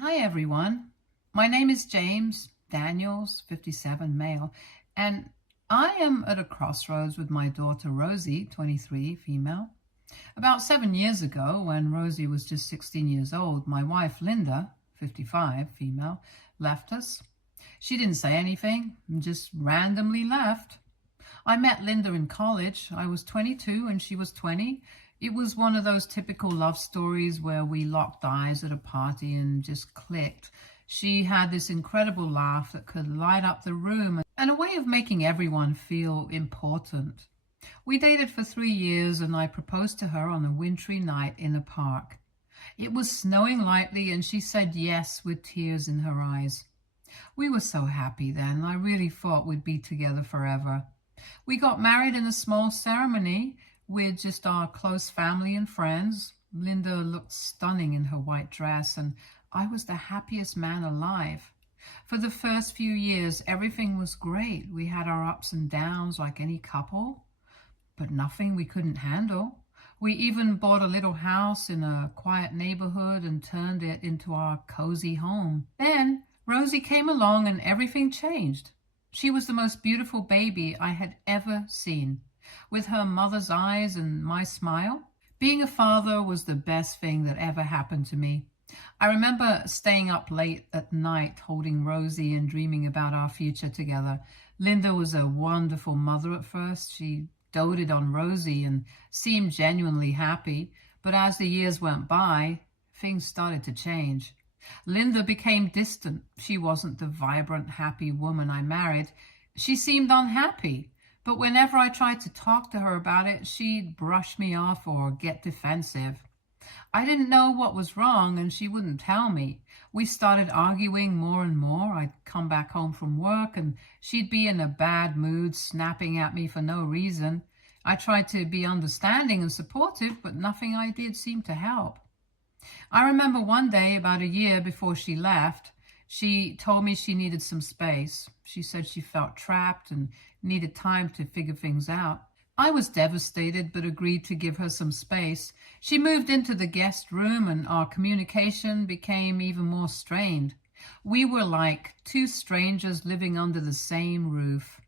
Hi, everyone. My name is James Daniels, 57, male, and I am at a crossroads with my daughter Rosie, 23, female. About 7 years ago, when Rosie was just 16 years old, my wife Linda, 55, female, left us. She didn't say anything, just randomly left. I met Linda in college. I was 22 and she was 20. It was one of those typical love stories where we locked eyes at a party and just clicked. She had this incredible laugh that could light up the room and a way of making everyone feel important. We dated for 3 years and I proposed to her on a wintry night in a park. It was snowing lightly and she said yes with tears in her eyes. We were so happy then. I really thought we'd be together forever. We got married in a small ceremony with just our close family and friends. Linda looked stunning in her white dress, and I was the happiest man alive. For the first few years, everything was great. We had our ups and downs like any couple, but nothing we couldn't handle. We even bought a little house in a quiet neighborhood and turned it into our cozy home. Then Rosie came along and everything changed. She was the most beautiful baby I had ever seen, with her mother's eyes and my smile. Being a father was the best thing that ever happened to me. I remember staying up late at night holding Rosie and dreaming about our future together. Linda was a wonderful mother at first. She doted on Rosie and seemed genuinely happy, but as the years went by, things started to change. Linda became distant. She wasn't the vibrant, happy woman I married. She seemed unhappy, but whenever I tried to talk to her about it, she'd brush me off or get defensive. I didn't know what was wrong, and she wouldn't tell me. We started arguing more and more. I'd come back home from work, and she'd be in a bad mood, snapping at me for no reason. I tried to be understanding and supportive, but nothing I did seemed to help. I remember one day, about a year before she left, she told me she needed some space. She said she felt trapped and needed time to figure things out. I was devastated, but agreed to give her some space. She moved into the guest room and our communication became even more strained. We were like two strangers living under the same roof.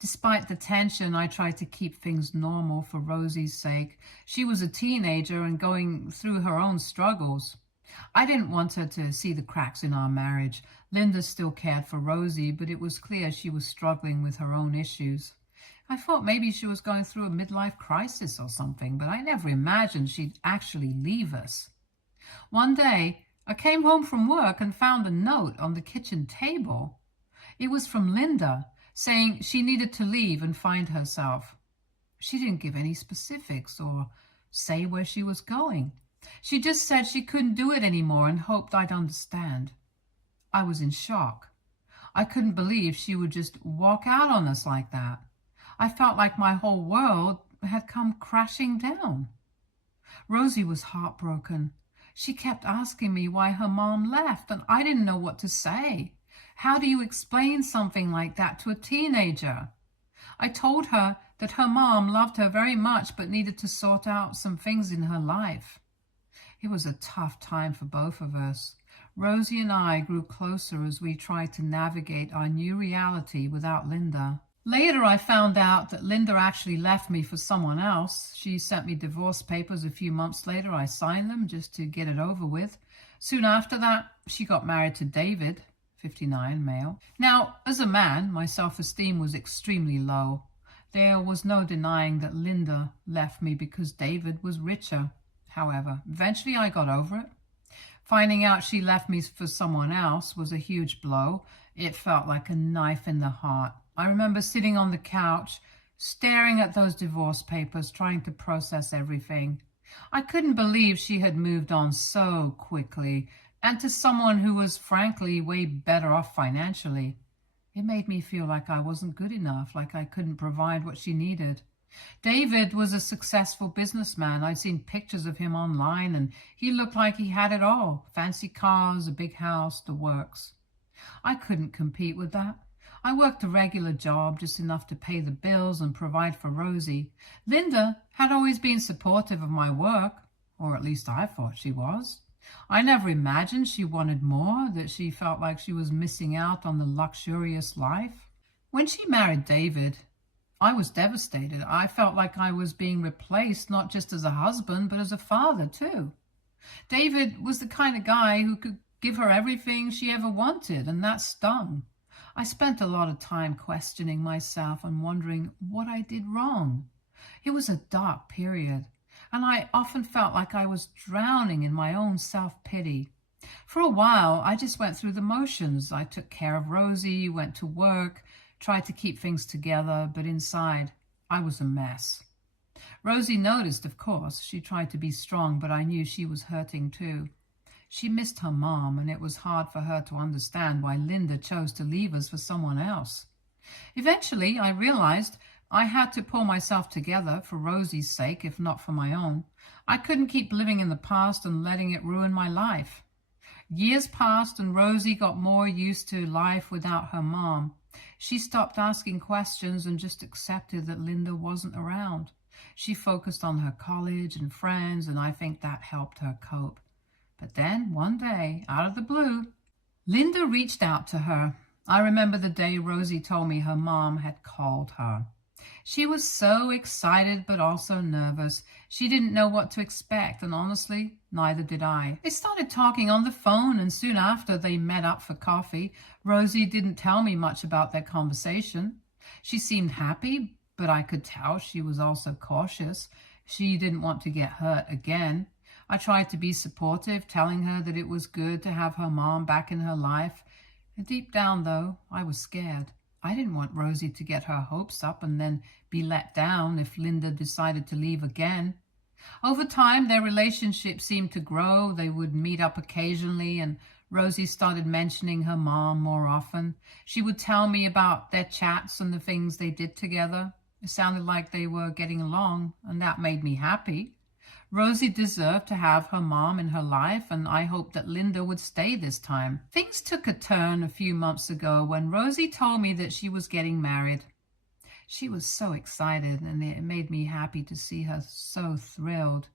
Despite the tension, I tried to keep things normal for Rosie's sake. She was a teenager and going through her own struggles. I didn't want her to see the cracks in our marriage. Linda still cared for Rosie, but it was clear she was struggling with her own issues. I thought maybe she was going through a midlife crisis or something, but I never imagined she'd actually leave us. One day, I came home from work and found a note on the kitchen table. It was from Linda, saying she needed to leave and find herself. She didn't give any specifics or say where she was going. She just said she couldn't do it anymore and hoped I'd understand. I was in shock. I couldn't believe she would just walk out on us like that. I felt like my whole world had come crashing down. Rosie was heartbroken. She kept asking me why her mom left, and I didn't know what to say. How do you explain something like that to a teenager? I told her that her mom loved her very much but needed to sort out some things in her life. It was a tough time for both of us. Rosie and I grew closer as we tried to navigate our new reality without Linda. Later, I found out that Linda actually left me for someone else. She sent me divorce papers a few months later. I signed them just to get it over with. Soon after that, she got married to David, 59, male. Now, as a man, my self-esteem was extremely low. There was no denying that Linda left me because David was richer. However, eventually I got over it. Finding out she left me for someone else was a huge blow. It felt like a knife in the heart. I remember sitting on the couch, staring at those divorce papers, trying to process everything. I couldn't believe she had moved on so quickly, and to someone who was frankly way better off financially. It made me feel like I wasn't good enough, like I couldn't provide what she needed. David was a successful businessman. I'd seen pictures of him online, and he looked like he had it all. Fancy cars, a big house, the works. I couldn't compete with that. I worked a regular job, just enough to pay the bills and provide for Rosie. Linda had always been supportive of my work, or at least I thought she was. I never imagined she wanted more, that she felt like she was missing out on the luxurious life. When she married David, I was devastated. I felt like I was being replaced not just as a husband, but as a father too. David was the kind of guy who could give her everything she ever wanted, and that stung. I spent a lot of time questioning myself and wondering what I did wrong. It was a dark period, and I often felt like I was drowning in my own self-pity. For a while, I just went through the motions. I took care of Rosie, went to work, tried to keep things together, but inside, I was a mess. Rosie noticed, of course. She tried to be strong, but I knew she was hurting too. She missed her mom, and it was hard for her to understand why Linda chose to leave us for someone else. Eventually, I realized I had to pull myself together for Rosie's sake, if not for my own. I couldn't keep living in the past and letting it ruin my life. Years passed, and Rosie got more used to life without her mom. She stopped asking questions and just accepted that Linda wasn't around. She focused on her college and friends, and I think that helped her cope. But then, one day, out of the blue, Linda reached out to her. I remember the day Rosie told me her mom had called her. She was so excited, but also nervous. She didn't know what to expect, and honestly, neither did I. They started talking on the phone, and soon after, they met up for coffee. Rosie didn't tell me much about their conversation. She seemed happy, but I could tell she was also cautious. She didn't want to get hurt again. I tried to be supportive, telling her that it was good to have her mom back in her life. And deep down, though, I was scared. I didn't want Rosie to get her hopes up and then be let down if Linda decided to leave again. Over time, their relationship seemed to grow. They would meet up occasionally, and Rosie started mentioning her mom more often. She would tell me about their chats and the things they did together. It sounded like they were getting along, and that made me happy. Rosie deserved to have her mom in her life, and I hoped that Linda would stay this time. Things took a turn a few months ago when Rosie told me that she was getting married. She was so excited, and it made me happy to see her so thrilled.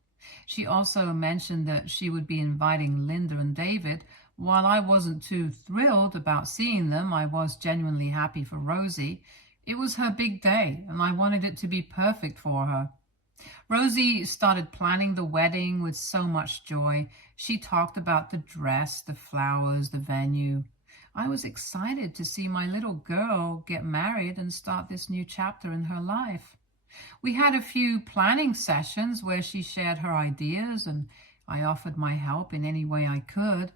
She also mentioned that she would be inviting Linda and David. While I wasn't too thrilled about seeing them, I was genuinely happy for Rosie. It was her big day, and I wanted it to be perfect for her. Rosie started planning the wedding with so much joy. She talked about the dress, the flowers, the venue. I was excited to see my little girl get married and start this new chapter in her life. We had a few planning sessions where she shared her ideas, and I offered my help in any way I could.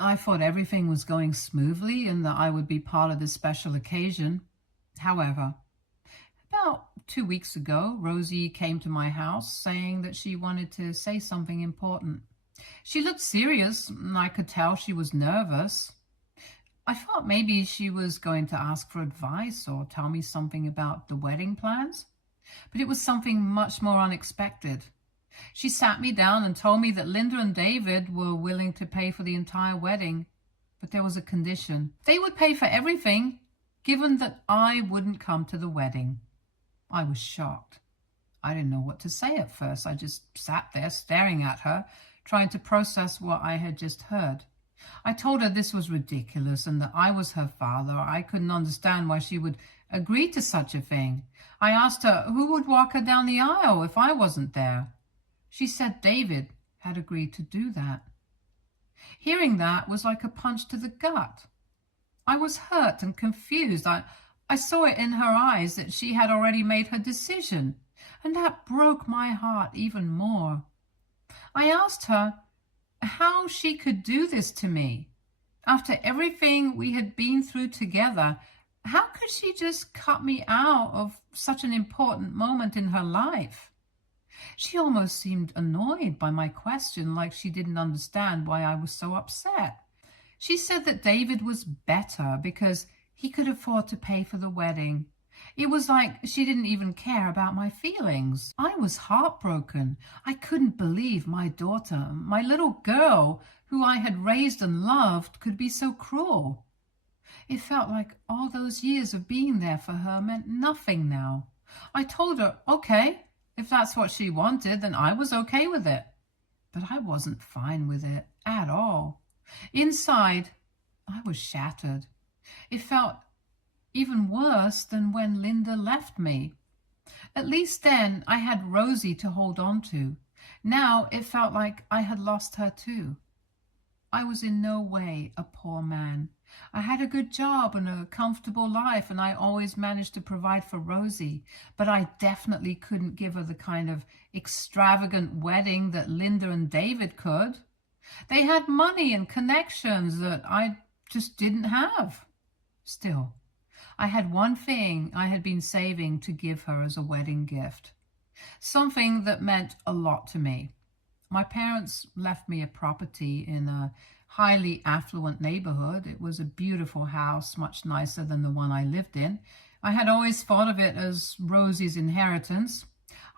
I thought everything was going smoothly and that I would be part of this special occasion. However, about 2 weeks ago, Rosie came to my house saying that she wanted to say something important. She looked serious, and I could tell she was nervous. I thought maybe she was going to ask for advice or tell me something about the wedding plans, but it was something much more unexpected. She sat me down and told me that Linda and David were willing to pay for the entire wedding, but there was a condition. They would pay for everything, given that I wouldn't come to the wedding. I was shocked. I didn't know what to say at first. I just sat there staring at her, trying to process what I had just heard. I told her this was ridiculous and that I was her father. I couldn't understand why she would agree to such a thing. I asked her who would walk her down the aisle if I wasn't there. She said David had agreed to do that. Hearing that was like a punch to the gut. I was hurt and confused. I saw it in her eyes that she had already made her decision, and that broke my heart even more. I asked her how she could do this to me. After everything we had been through together, how could she just cut me out of such an important moment in her life? She almost seemed annoyed by my question, like she didn't understand why I was so upset. She said that David was better because he could afford to pay for the wedding. It was like she didn't even care about my feelings. I was heartbroken. I couldn't believe my daughter, my little girl, who I had raised and loved, could be so cruel. It felt like all those years of being there for her meant nothing now. I told her, okay, if that's what she wanted, then I was okay with it. But I wasn't fine with it at all. Inside, I was shattered. It felt even worse than when Linda left me. At least then I had Rosie to hold on to. Now it felt like I had lost her too. I was in no way a poor man. I had a good job and a comfortable life, and I always managed to provide for Rosie, but I definitely couldn't give her the kind of extravagant wedding that Linda and David could. They had money and connections that I just didn't have. Still, I had one thing I had been saving to give her as a wedding gift, something that meant a lot to me. My parents left me a property in a highly affluent neighborhood. It was a beautiful house, much nicer than the one I lived in. I had always thought of it as Rosie's inheritance.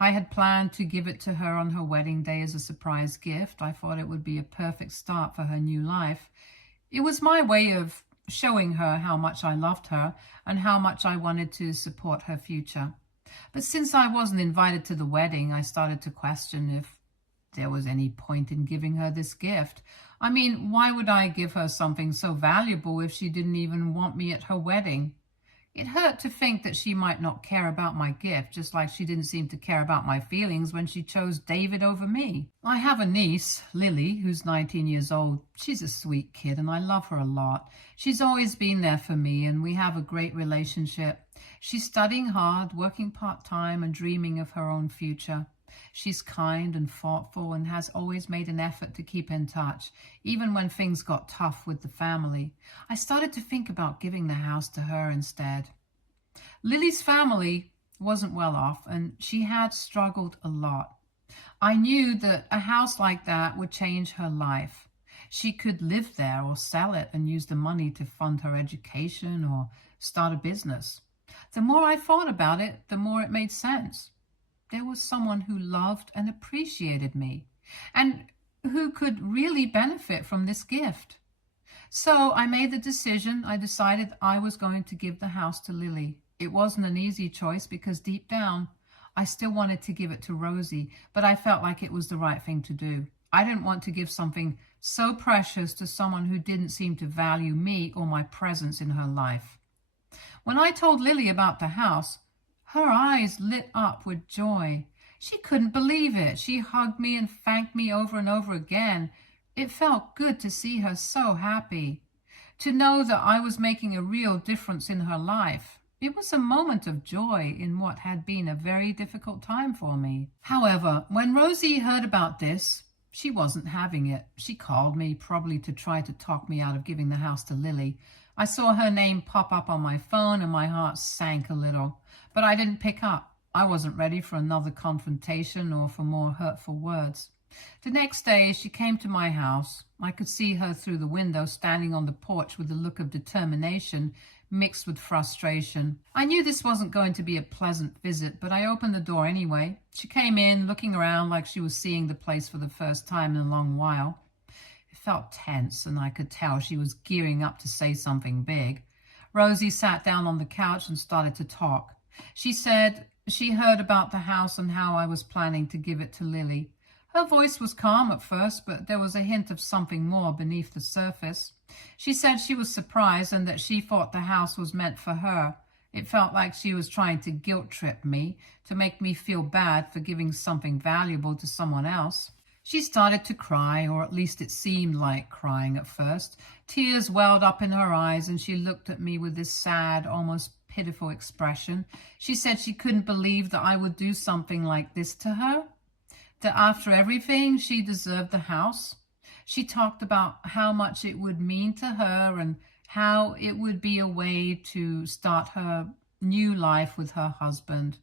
I had planned to give it to her on her wedding day as a surprise gift. I thought it would be a perfect start for her new life. It was my way of showing her how much I loved her and how much I wanted to support her future. But since I wasn't invited to the wedding, I started to question if there was any point in giving her this gift. I mean, why would I give her something so valuable if she didn't even want me at her wedding? It hurt to think that she might not care about my gift, just like she didn't seem to care about my feelings when she chose David over me. I have a niece, Lily, who's 19 years old. She's a sweet kid and I love her a lot. She's always been there for me and we have a great relationship. She's studying hard, working part-time and dreaming of her own future. She's kind and thoughtful and has always made an effort to keep in touch, even when things got tough with the family. I started to think about giving the house to her instead. Lily's family wasn't well off and she had struggled a lot. I knew that a house like that would change her life. She could live there or sell it and use the money to fund her education or start a business. The more I thought about it, the more it made sense. There was someone who loved and appreciated me and who could really benefit from this gift. So I made the decision. I decided I was going to give the house to Lily. It wasn't an easy choice because deep down, I still wanted to give it to Rosie, but I felt like it was the right thing to do. I didn't want to give something so precious to someone who didn't seem to value me or my presence in her life. When I told Lily about the house, her eyes lit up with joy. She couldn't believe it. She hugged me and thanked me over and over again. It felt good to see her so happy, to know that I was making a real difference in her life. It was a moment of joy in what had been a very difficult time for me. However, when Rosie heard about this, she wasn't having it. She called me, probably to try to talk me out of giving the house to Lily. I saw her name pop up on my phone and my heart sank a little. But I didn't pick up. I wasn't ready for another confrontation or for more hurtful words. The next day, she came to my house. I could see her through the window, standing on the porch with a look of determination mixed with frustration. I knew this wasn't going to be a pleasant visit, but I opened the door anyway. She came in, looking around like she was seeing the place for the first time in a long while. It felt tense, and I could tell she was gearing up to say something big. Rosie sat down on the couch and started to talk. She said she heard about the house and how I was planning to give it to Lily. Her voice was calm at first, but there was a hint of something more beneath the surface. She said she was surprised and that she thought the house was meant for her. It felt like she was trying to guilt trip me, to make me feel bad for giving something valuable to someone else. She started to cry, or at least it seemed like crying at first. Tears welled up in her eyes and she looked at me with this sad, almost pitiful expression. She said she couldn't believe that I would do something like this to her, that after everything she deserved the house. She talked about how much it would mean to her and how it would be a way to start her new life with her husband.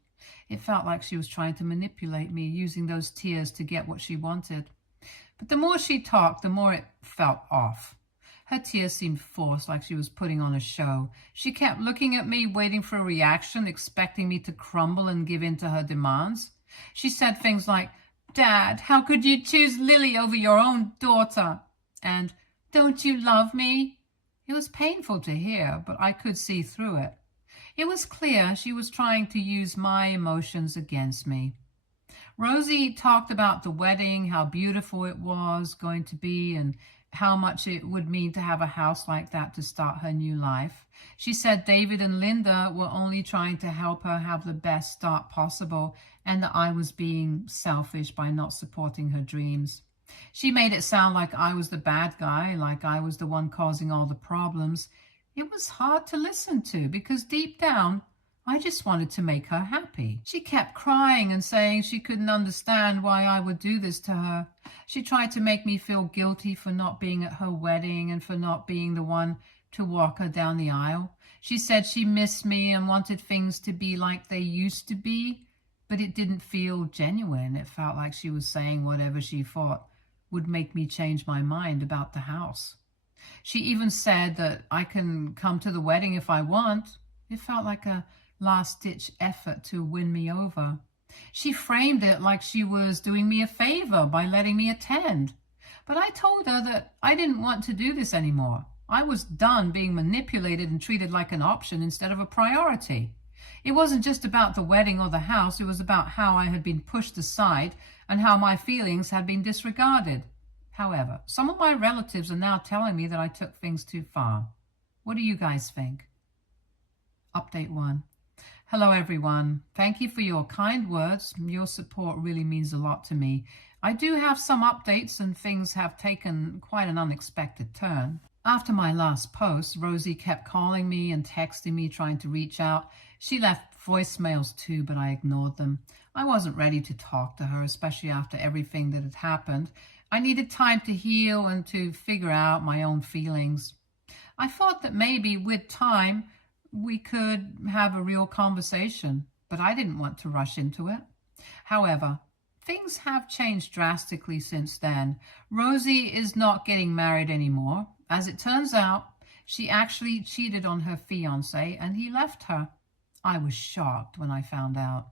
It felt like she was trying to manipulate me, using those tears to get what she wanted. But the more she talked, the more it felt off. Her tears seemed forced, like she was putting on a show. She kept looking at me, waiting for a reaction, expecting me to crumble and give in to her demands. She said things like, "Dad, how could you choose Lily over your own daughter?" And, "Don't you love me?" It was painful to hear, but I could see through it. It was clear she was trying to use my emotions against me. Rosie talked about the wedding, how beautiful it was going to be, and how much it would mean to have a house like that to start her new life. She said David and Linda were only trying to help her have the best start possible, and that I was being selfish by not supporting her dreams. She made it sound like I was the bad guy, like I was the one causing all the problems. It was hard to listen to because deep down, I just wanted to make her happy. She kept crying and saying she couldn't understand why I would do this to her. She tried to make me feel guilty for not being at her wedding and for not being the one to walk her down the aisle. She said she missed me and wanted things to be like they used to be, but it didn't feel genuine. It felt like she was saying whatever she thought would make me change my mind about the house. She even said that I can come to the wedding if I want. It felt like a last-ditch effort to win me over. She framed it like she was doing me a favor by letting me attend. But I told her that I didn't want to do this anymore. I was done being manipulated and treated like an option instead of a priority. It wasn't just about the wedding or the house. It was about how I had been pushed aside and how my feelings had been disregarded. However, some of my relatives are now telling me that I took things too far. What do you guys think? Update 1. Hello, everyone. Thank you for your kind words. Your support really means a lot to me. I do have some updates and things have taken quite an unexpected turn. After my last post, Rosie kept calling me and texting me, trying to reach out. She left voicemails too, but I ignored them. I wasn't ready to talk to her, especially after everything that had happened. I needed time to heal and to figure out my own feelings. I thought that maybe with time, we could have a real conversation, but I didn't want to rush into it. However, things have changed drastically since then. Rosie is not getting married anymore. As it turns out, she actually cheated on her fiancé and he left her. I was shocked when I found out.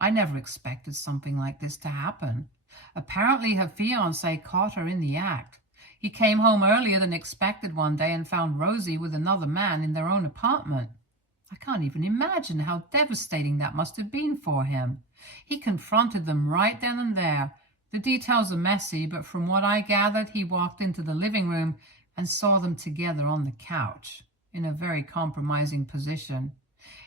I never expected something like this to happen. Apparently, her fiancé caught her in the act. He came home earlier than expected one day and found Rosie with another man in their own apartment. I can't even imagine how devastating that must have been for him. He confronted them right then and there. The details are messy, but from what I gathered, he walked into the living room and saw them together on the couch, in a very compromising position.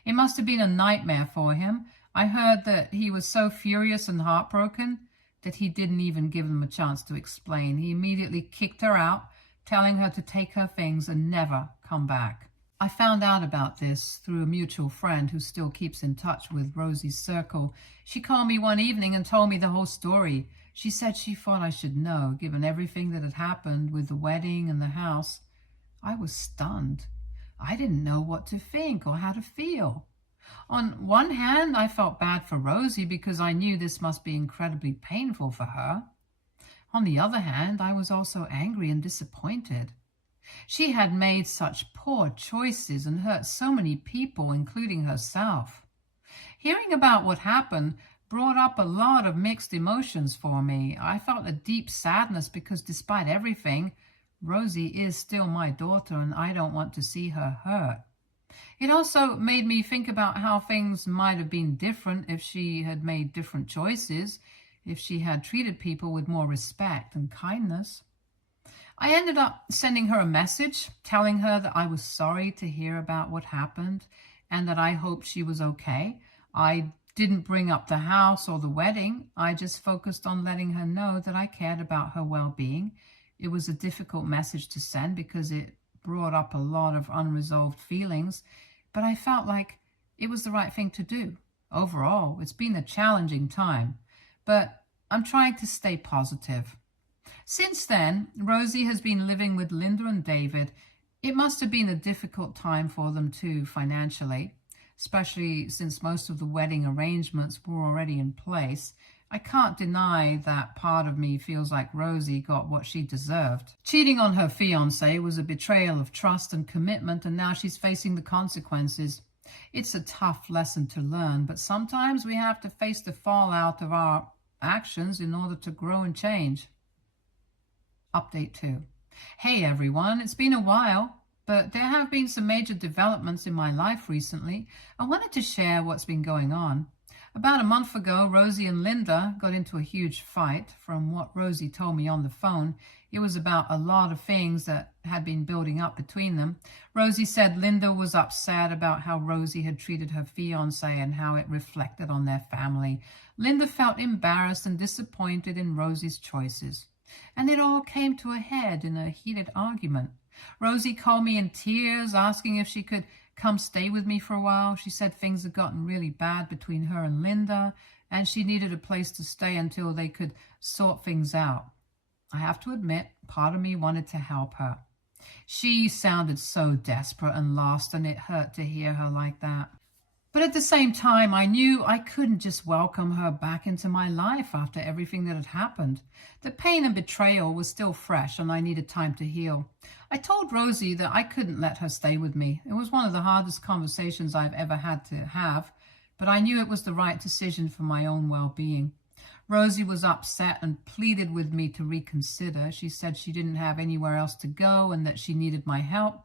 It must have been a nightmare for him. I heard that he was so furious and heartbroken that he didn't even give them a chance to explain. He immediately kicked her out, telling her to take her things and never come back. I found out about this through a mutual friend who still keeps in touch with Rosie's circle. She called me one evening and told me the whole story. She said she thought I should know, given everything that had happened with the wedding and the house. I was stunned. I didn't know what to think or how to feel. On one hand, I felt bad for Rosie because I knew this must be incredibly painful for her. On the other hand, I was also angry and disappointed. She had made such poor choices and hurt so many people, including herself. Hearing about what happened brought up a lot of mixed emotions for me. I felt a deep sadness because despite everything, Rosie is still my daughter and I don't want to see her hurt. It also made me think about how things might have been different if she had made different choices, if she had treated people with more respect and kindness. I ended up sending her a message telling her that I was sorry to hear about what happened and that I hoped she was okay. I didn't bring up the house or the wedding. I just focused on letting her know that I cared about her well-being. It was a difficult message to send because it brought up a lot of unresolved feelings, but I felt like it was the right thing to do. Overall, it's been a challenging time, but I'm trying to stay positive. Since then, Rosie has been living with Linda and David. It must have been a difficult time for them too, financially, especially since most of the wedding arrangements were already in place. I can't deny that part of me feels like Rosie got what she deserved. Cheating on her fiancé was a betrayal of trust and commitment, and now she's facing the consequences. It's a tough lesson to learn, but sometimes we have to face the fallout of our actions in order to grow and change. Update 2. Hey everyone, it's been a while, but there have been some major developments in my life recently. I wanted to share what's been going on. About a month ago, Rosie and Linda got into a huge fight. From what Rosie told me on the phone, it was about a lot of things that had been building up between them. Rosie said Linda was upset about how Rosie had treated her fiancé and how it reflected on their family. Linda felt embarrassed and disappointed in Rosie's choices. And it all came to a head in a heated argument. Rosie called me in tears, asking if she could come stay with me for a while. She said things had gotten really bad between her and Linda, and she needed a place to stay until they could sort things out. I have to admit, part of me wanted to help her. She sounded so desperate and lost, and it hurt to hear her like that. But at the same time, I knew I couldn't just welcome her back into my life after everything that had happened. The pain and betrayal was still fresh, and I needed time to heal. I told Rosie that I couldn't let her stay with me. It was one of the hardest conversations I've ever had to have, but I knew it was the right decision for my own well-being. Rosie was upset and pleaded with me to reconsider. She said she didn't have anywhere else to go and that she needed my help.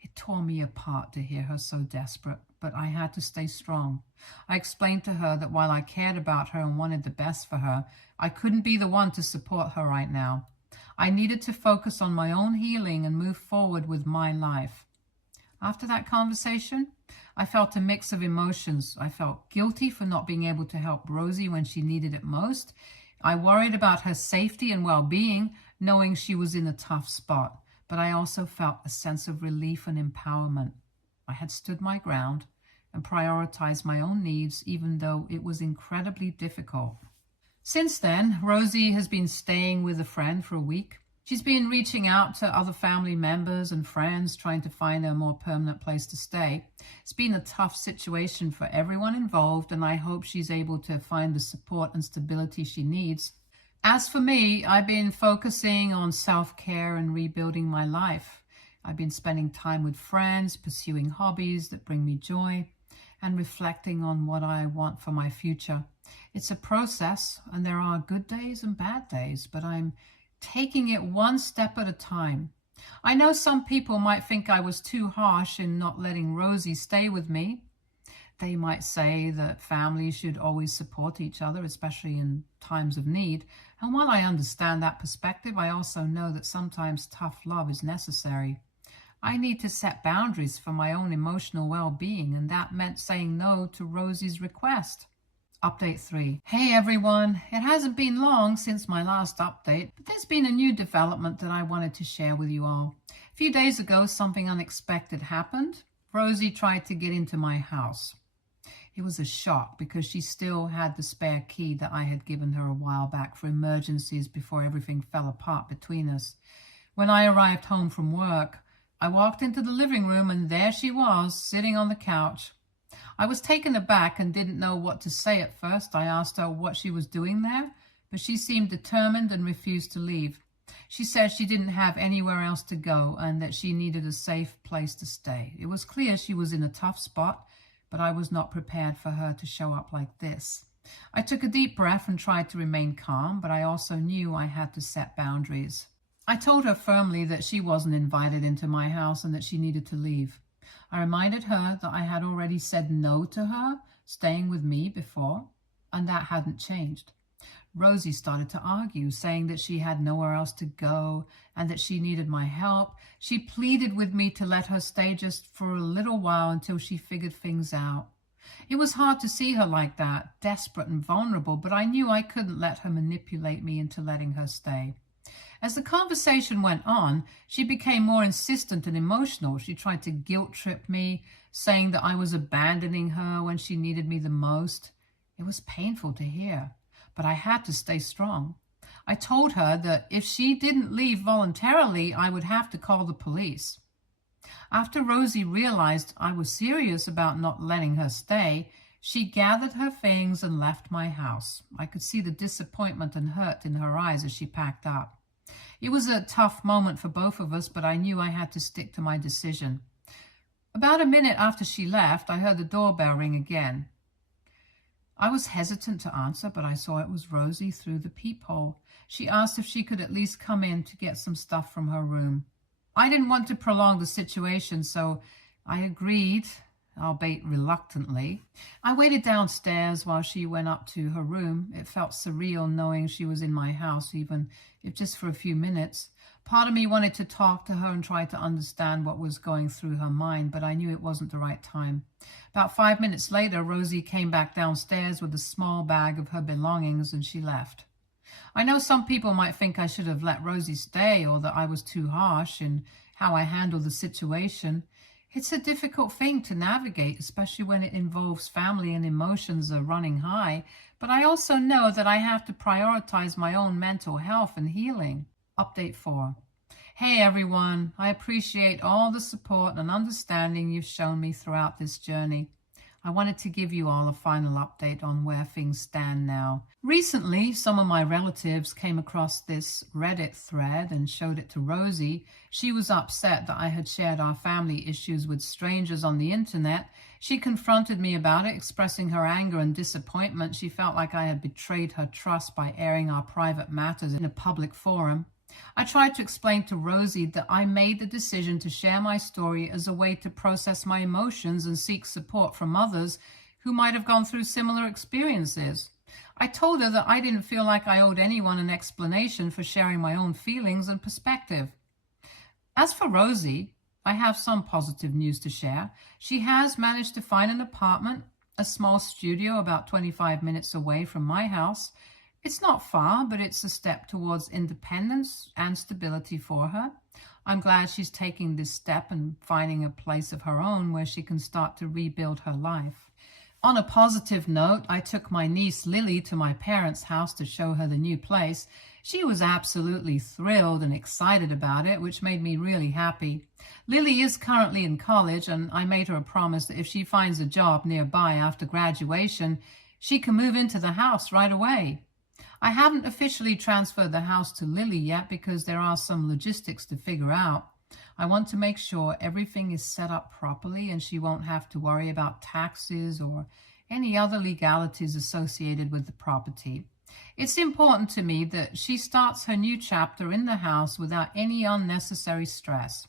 It tore me apart to hear her so desperate, but I had to stay strong. I explained to her that while I cared about her and wanted the best for her, I couldn't be the one to support her right now. I needed to focus on my own healing and move forward with my life. After that conversation, I felt a mix of emotions. I felt guilty for not being able to help Rosie when she needed it most. I worried about her safety and well-being, knowing she was in a tough spot. But I also felt a sense of relief and empowerment. I had stood my ground and prioritized my own needs, even though it was incredibly difficult. Since then, Rosie has been staying with a friend for a week. She's been reaching out to other family members and friends, trying to find a more permanent place to stay. It's been a tough situation for everyone involved, and I hope she's able to find the support and stability she needs. As for me, I've been focusing on self-care and rebuilding my life. I've been spending time with friends, pursuing hobbies that bring me joy, and reflecting on what I want for my future. It's a process, and there are good days and bad days, but I'm taking it one step at a time. I know some people might think I was too harsh in not letting Rosie stay with me. They might say that families should always support each other, especially in times of need. And while I understand that perspective, I also know that sometimes tough love is necessary. I need to set boundaries for my own emotional well-being, and that meant saying no to Rosie's request. Update 3. Hey everyone, it hasn't been long since my last update, but there's been a new development that I wanted to share with you all. A few days ago, something unexpected happened. Rosie tried to get into my house. It was a shock because she still had the spare key that I had given her a while back for emergencies before everything fell apart between us. When I arrived home from work, I walked into the living room and there she was, sitting on the couch. I was taken aback and didn't know what to say at first. I asked her what she was doing there, but she seemed determined and refused to leave. She said she didn't have anywhere else to go and that she needed a safe place to stay. It was clear she was in a tough spot, but I was not prepared for her to show up like this. I took a deep breath and tried to remain calm, but I also knew I had to set boundaries. I told her firmly that she wasn't invited into my house and that she needed to leave. I reminded her that I had already said no to her staying with me before, and that hadn't changed. Rosie started to argue, saying that she had nowhere else to go and that she needed my help. She pleaded with me to let her stay just for a little while until she figured things out. It was hard to see her like that, desperate and vulnerable, but I knew I couldn't let her manipulate me into letting her stay. As the conversation went on, she became more insistent and emotional. She tried to guilt trip me, saying that I was abandoning her when she needed me the most. It was painful to hear, but I had to stay strong. I told her that if she didn't leave voluntarily, I would have to call the police. After Rosie realized I was serious about not letting her stay, she gathered her things and left my house. I could see the disappointment and hurt in her eyes as she packed up. It was a tough moment for both of us, but I knew I had to stick to my decision. About a minute after she left, I heard the doorbell ring again. I was hesitant to answer, but I saw it was Rosie through the peephole. She asked if she could at least come in to get some stuff from her room. I didn't want to prolong the situation, so I agreed, albeit reluctantly. I waited downstairs while she went up to her room. It felt surreal knowing she was in my house, even if just for a few minutes. Part of me wanted to talk to her and try to understand what was going through her mind, but I knew it wasn't the right time. About 5 minutes later, Rosie came back downstairs with a small bag of her belongings, and she left. I know some people might think I should have let Rosie stay, or that I was too harsh in how I handled the situation. It's a difficult thing to navigate, especially when it involves family and emotions are running high, but I also know that I have to prioritize my own mental health and healing. Update 4. Hey everyone, I appreciate all the support and understanding you've shown me throughout this journey. I wanted to give you all a final update on where things stand now. Recently, some of my relatives came across this Reddit thread and showed it to Rosie. She was upset that I had shared our family issues with strangers on the internet. She confronted me about it, expressing her anger and disappointment. She felt like I had betrayed her trust by airing our private matters in a public forum. I tried to explain to Rosie that I made the decision to share my story as a way to process my emotions and seek support from others who might have gone through similar experiences. I told her that I didn't feel like I owed anyone an explanation for sharing my own feelings and perspective. As for Rosie, I have some positive news to share. She has managed to find an apartment, a small studio about 25 minutes away from my house. It's not far, but it's a step towards independence and stability for her. I'm glad she's taking this step and finding a place of her own where she can start to rebuild her life. On a positive note, I took my niece Lily to my parents' house to show her the new place. She was absolutely thrilled and excited about it, which made me really happy. Lily is currently in college, and I made her a promise that if she finds a job nearby after graduation, she can move into the house right away. I haven't officially transferred the house to Lily yet because there are some logistics to figure out. I want to make sure everything is set up properly and she won't have to worry about taxes or any other legalities associated with the property. It's important to me that she starts her new chapter in the house without any unnecessary stress.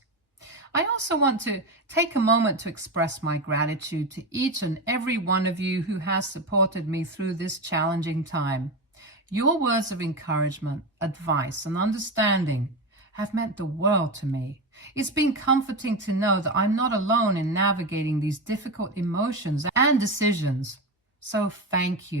I also want to take a moment to express my gratitude to each and every one of you who has supported me through this challenging time. Your words of encouragement, advice, and understanding have meant the world to me. It's been comforting to know that I'm not alone in navigating these difficult emotions and decisions. So thank you.